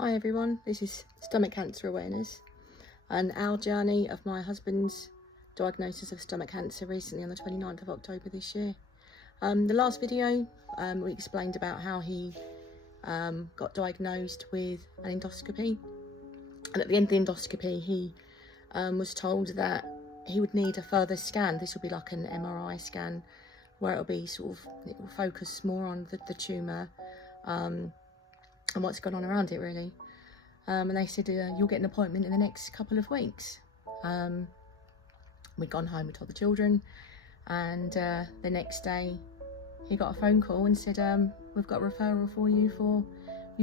Hi everyone, this is Stomach Cancer Awareness and our journey of my husband's diagnosis of stomach cancer recently on the 29th of October this year. The last video we explained about how he got diagnosed with an endoscopy, and at the end of the endoscopy he was told that he would need a further scan. This will be like an MRI scan where it'll be it will focus more on the tumour and what's going on around it really. And they said you'll get an appointment in the next couple of weeks. We'd gone home and told the children, and the next day he got a phone call and said we've got a referral for you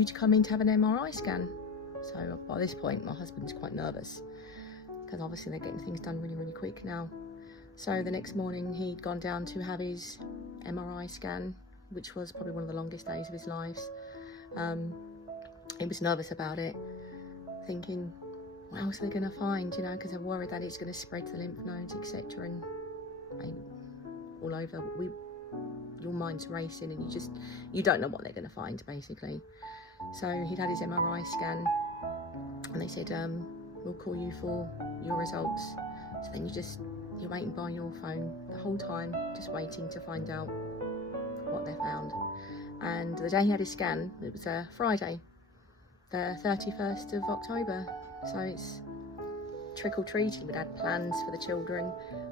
to come in to have an MRI scan. So by this point my husband's quite nervous because obviously they're getting things done really quick now. So the next morning he'd gone down to have his MRI scan, which was probably one of the longest days of his life. He was nervous about it, thinking, what else are they going to find, you know, because they're worried that it's going to spread to the lymph nodes, etc. and all over. Your mind's racing and you don't know what they're going to find, basically. So he'd had his MRI scan and they said, we'll call you for your results. So then you're waiting by your phone the whole time, just waiting to find out what they found. And the day he had his scan, it was a Friday, the 31st of October. So it's trick-or-treating. We'd had plans for the children,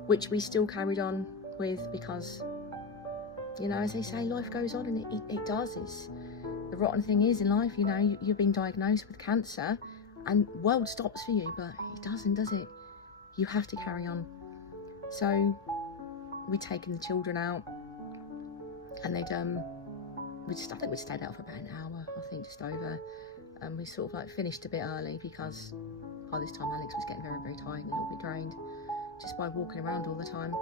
which we still carried on with because, you know, as they say, life goes on, and it does. The rotten thing is in life, you know, you've been diagnosed with cancer and world stops for you, but it doesn't, does it? You have to carry on. So we'd taken the children out and I think we stayed out for about an hour, I think just over. And we sort of like finished a bit early because by this time Alex was getting very tired and a little bit drained just by walking around all the time.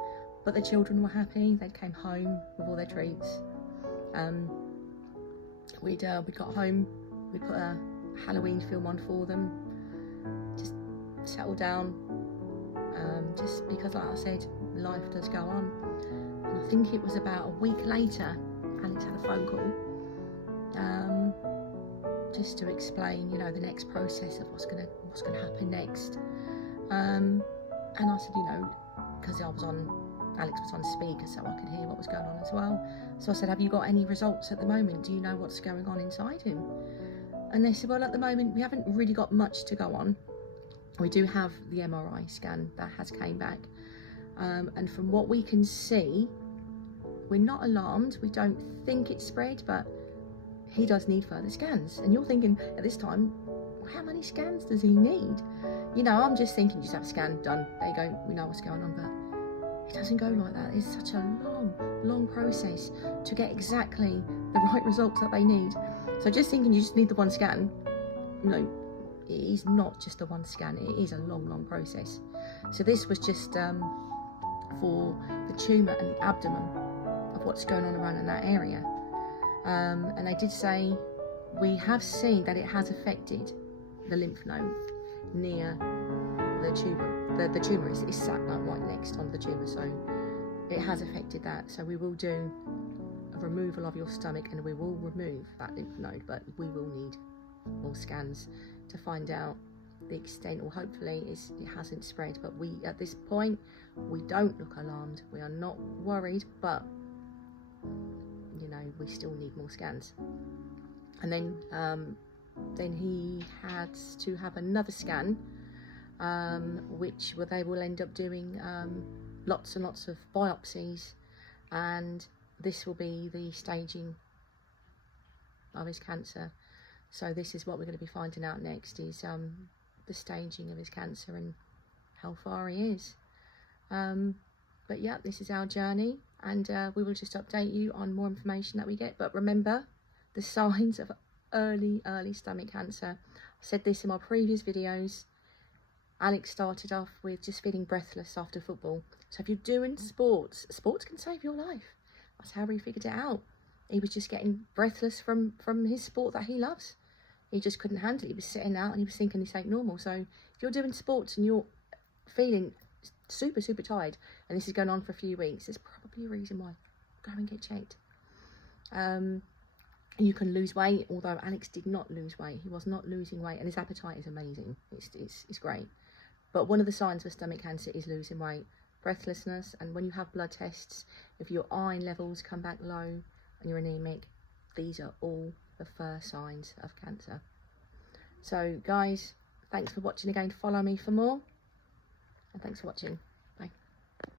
But the children were happy. They came home with all their treats. We got home, we put a Halloween film on for them, just settled down, just because, like I said, life does go on. And I think it was about a week later Alex had a phone call just to explain, you know, the next process of what's gonna happen next. And I said, you know, because Alex was on speaker, so I could hear what was going on as well. So I said, have you got any results at the moment? Do you know what's going on inside him? And they said, well, at the moment we haven't really got much to go on. We do have the MRI scan that has came back, and from what we can see, we're not alarmed. We don't think it's spread, but he does need further scans. And you're thinking at this time, how many scans does he need? You know, I'm just thinking, just have a scan done. There you go. We know what's going on, but it doesn't go like that. It's such a long process to get exactly the right results that they need. So just thinking you just need the one scan, no, it is not just the one scan. It is a long process. So this was just for the tumour and the abdomen of what's going on around in that area. And they did say, we have seen that it has affected the lymph node near the tumour. The tumour is sat like right next on the tumour, so it has affected that. So we will do a removal of your stomach and we will remove that lymph node, but we will need more scans to find out the extent, or hopefully it hasn't spread. But at this point, we don't look alarmed. We are not worried, but you know, we still need more scans. And then he had to have another scan, which they will end up doing lots and lots of biopsies, and this will be the staging of his cancer. So this is what we're going to be finding out next, is the staging of his cancer and how far he is. But yeah, this is our journey, and we will just update you on more information that we get. But remember, the signs of early stomach cancer. I said this in my previous videos. Alex started off with just feeling breathless after football. So if you're doing sports can save your life. That's how he figured it out. He was just getting breathless from his sport that he loves. He just couldn't handle it. He was sitting out and he was thinking this ain't normal. So if you're doing sports and you're feeling super tired, and this is going on for a few weeks, there's probably a reason why. Go and get checked. You can lose weight, although Alex did not lose weight. He was not losing weight, and his appetite is amazing. It's great. But one of the signs of stomach cancer is losing weight, breathlessness, and when you have blood tests, if your iron levels come back low and you're anemic, these are all the first signs of cancer. So guys, thanks for watching again. Follow me for more, and thanks for watching.